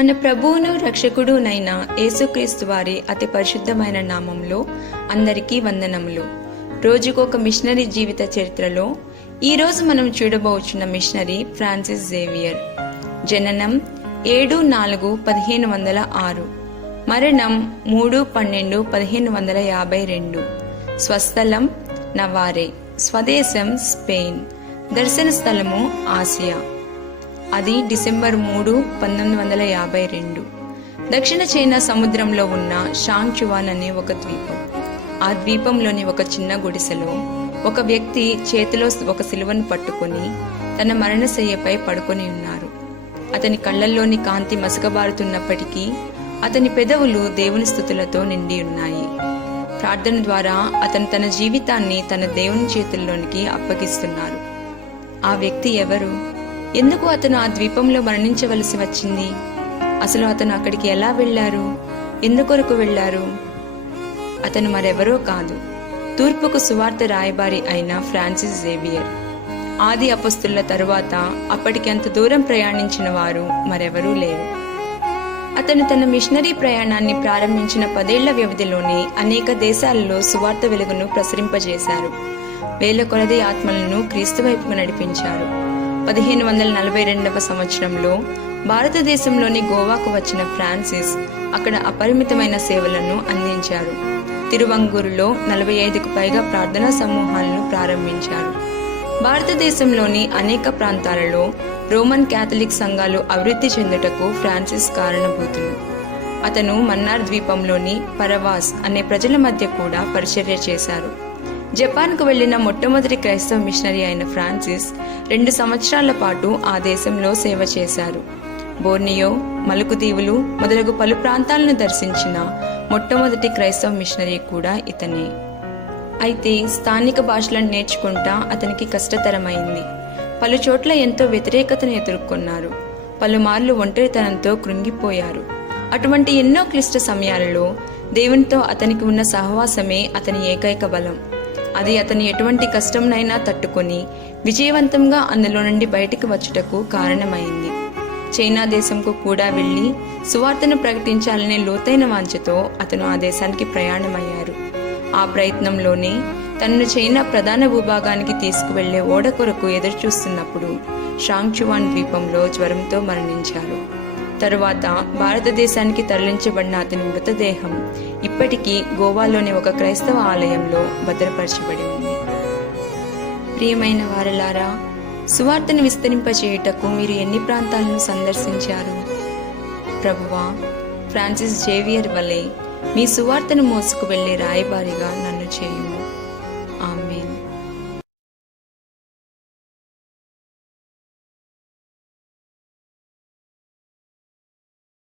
మన ప్రభువును రక్షకుడునైన యేసుక్రీస్తు వారి అతి పరిశుద్ధమైన నామంలో అందరికీ వందనములు. రోజుకొక మిషనరీ జీవిత చరిత్రలో ఈరోజు మనం చూడబోచున్న మిషనరీ ఫ్రాన్సిస్ జేవియర్. జననం 7/4/1506, మరణం 3/12/1552, స్వస్థలం నవారే, స్వదేశం స్పెయిన్, దర్శన స్థలము ఆసియా. అది డిసెంబర్ 3, 1952. దక్షిణ చైనా సముద్రంలో ఉన్న షాంగ్ చువాన్ అనే ఒక ద్వీపం. ఆ ద్వీపంలోని ఒక చిన్న గుడిసెలో ఒక వ్యక్తి చేతిలో ఒక సిలువను పట్టుకుని తన మరణశయ్యపై పడుకొని ఉన్నారు. అతని కళ్ళల్లోని కాంతి మసకబారుతున్నప్పటికీ అతని పెదవులు దేవుని స్తుతులతో నిండి ఉన్నాయి. ప్రార్థన ద్వారా అతను తన జీవితాన్ని తన దేవుని చేతుల్లోనికి అప్పగిస్తున్నారు. ఆ వ్యక్తి ఎవరు? ఎందుకు అతను ఆ ద్వీపంలో మరణించవలసి వచ్చింది? అసలు అతను అక్కడికి ఎలా వెళ్లారు? ఎందుకొరకు వెళ్లారు? అతను మరెవరో కాదు, తూర్పుకు సువార్త రాయబారి అయిన ఫ్రాన్సిస్ జేవియర్. ఆది అపొస్తలుల తరువాత అప్పటికి అంత దూరం ప్రయాణించిన వారు మరెవరూ లేరు. అతను తన మిషనరీ ప్రయాణాన్ని ప్రారంభించిన 10 ఏళ్ల వ్యవధిలోనే అనేక దేశాలలో సువార్త వెలుగును ప్రసరింపజేశారు. వేల కొలది ఆత్మలను క్రీస్తు వైపుకు నడిపించారు. 1542వ సంవత్సరంలో భారతదేశంలోని గోవాకు వచ్చిన ఫ్రాన్సిస్ అక్కడ అపరిమితమైన సేవలను అందించారు. తిరువంగూరులో 45కు పైగా ప్రార్థనా సమూహాలను ప్రారంభించారు. భారతదేశంలోని అనేక ప్రాంతాలలో రోమన్ క్యాథలిక్ సంఘాలు అభివృద్ధి చెందుటకు ఫ్రాన్సిస్ కారణభూతులు. అతను మన్నార్ ద్వీపంలోని పరవాస్ అనే ప్రజల మధ్య కూడా పరిచర్య చేశారు. జపాన్కు వెళ్లిన మొట్టమొదటి క్రైస్తవ మిషనరీ అయిన ఫ్రాన్సిస్ 2 సంవత్సరాల పాటు ఆ దేశంలో సేవ చేశారు. బోర్నియో, మలుకు దీవులు మొదలగు పలు ప్రాంతాలను దర్శించిన మొట్టమొదటి క్రైస్తవ మిషనరీ కూడా ఇతనే. అయితే స్థానిక భాషలను నేర్చుకుంటా అతనికి కష్టతరమైంది. పలు చోట్ల ఎంతో వ్యతిరేకతను ఎదుర్కొన్నారు. పలుమార్లు ఒంటరితనంతో కృంగిపోయారు. అటువంటి ఎన్నో క్లిష్ట సమయాలలో దేవునితో అతనికి ఉన్న సహవాసమే అతని ఏకైక బలం. అది అతని ఎటువంటి కష్టంనైనా తట్టుకొని విజయవంతంగా అందులో నుండి బయటికి వచ్చుటకు కారణమైంది. చైనా దేశంకు కూడా వెళ్లి సువార్తను ప్రకటించాలనే లోతైన వాంఛతో అతను ఆ దేశానికి ప్రయాణమయ్యారు. ఆ ప్రయత్నంలోనే తనను చైనా ప్రధాన భూభాగానికి తీసుకువెళ్లే ఓడ కొరకు ఎదురుచూస్తున్నప్పుడు షాంగ్ చువాన్ ద్వీపంలో జ్వరంతో మరణించారు. తరువాత భారతదేశానికి తరలించబడిన అతని మృతదేహం ఇప్పటికీ గోవాలోని ఒక క్రైస్తవ ఆలయంలో భద్రపరచబడి ఉంది. ప్రియమైన వారలారా, సువార్తను విస్తరింపచేయుటకు మీరు ఎన్ని ప్రాంతాలను సందర్శించారు? ప్రభువా, ఫ్రాన్సిస్ జేవియర్ వలె మీ సువార్తను మోసుకు వెళ్లే రాయబారిగా నన్ను చేయుము.